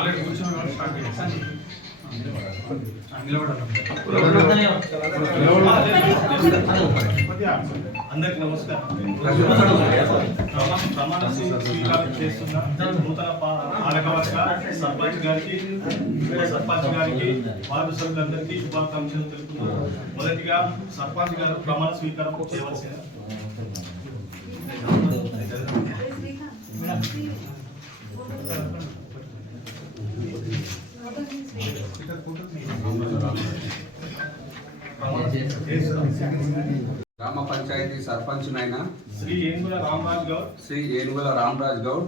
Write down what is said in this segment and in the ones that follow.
Already కూర్చున్నాం కాబట్టి start చేస్తాను అందరికి నమస్కారం. ప్రమాణ- స్వీకారం చేస్తున్న నూతన పా- పాలకవర్గ సర్పంచ్ గారికి సర్పంచ్ గారికి వార్డు సభ్యులందరికీ శుభాకాంక్షలు తెలుపుతున్నాను మొదటిగా సర్పంచ్ గారు ప్రమాణ స్వీకారం చేయవలసిన గ్రామ పంచాయతీ సర్పంచ్నైన శ్రీ ఏనుగుల రామరాజ్ గౌడ్. శ్రీ ఏనుగుల రామరాజ్ గౌడ్.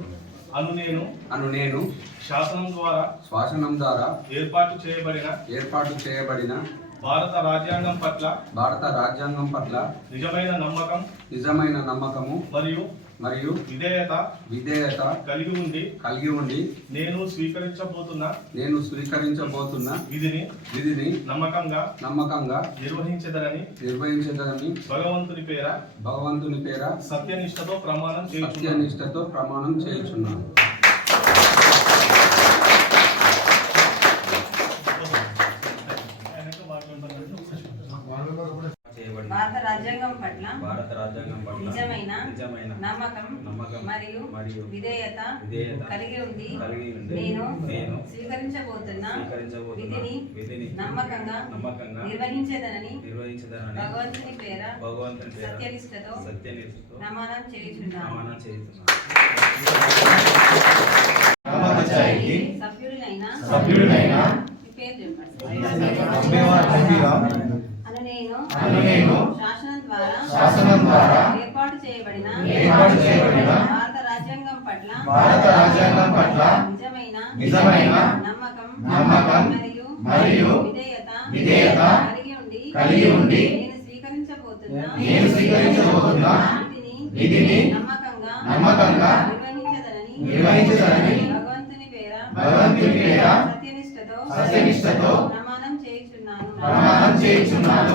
అను నేను. అను నేను. శాసనం ద్వారా శ్వాసనం ద్వారా ఏర్పాటు చేయబడిన ఏర్పాటు చేయబడిన భారత రాజ్యాంగం పట్ల భారత రాజ్యాంగం పట్ల నిజమైన నమ్మకం నిజమైన నమ్మకము మరియు మరియు విధేయత విధేయత కలిగి ఉండి కలిగి ఉండి నేను స్వీకరించబోతున్న నేను స్వీకరించబోతున్న విధిని విధిని నమ్మకంగా నమ్మకంగా నిర్వహించదనని నిర్వహించదని భగవంతుని పేర భగవంతుని పేర సత్యనిష్టతో ప్రమాణం చేస్తున్నాను సత్యనిష్టతో ప్రమాణం చేయుచున్నాను. భారత రాజ్యాంగం పట్ల భారత రాజ్యాంగం పట్ల నిజమైన నిజమైన నమ్మకం నమ్మకం మరియు మరియు విధేయత విధేయత కలిగి ఉండి కలిగి ఉండి నేను నేను స్వీకరించబోతున్న స్వీకరించబోతున్న విధిని విధిని నమ్మకంగా నమ్మకంగా నిర్వహించదనని నిర్వహించదనని భగవంతుని పేర భగవంతుని పేర సత్యనిష్టతో సత్యనిష్టతో ప్రమాణం చేయుచున్నాను. ప్రమాణం చేస్తున్నాను సభ్యుడినైన సభ్యుడినైన పేరు చెప్పండి. నేను శాసనం ద్వారా శాసనం ద్వారా ఏర్పాటు చేయబడిన ఏర్పాటు చేయబడిన భారత రాజ్యాంగం పట్ల భారత రాజ్యాంగం పట్ల నిజమైన నిజమైన నమ్మకం నమ్మకం మరియు మరియు విధేయత విధేయత కలిగి ఉండి కలిగి ఉండి నేను స్వీకరించబోతున్న నేను స్వీకరించబోతున్న విధిని విధిని నమ్మకంగా నమ్మకంగా నిర్వహించదనని నిర్వహించదనని భగవంతుని పేర భగవంతుని పేర సత్యనిష్టతో సత్యనిష్టతో ప్రమాణం చేయుచున్నాను. ప్రమాణం చేయుచున్నాను.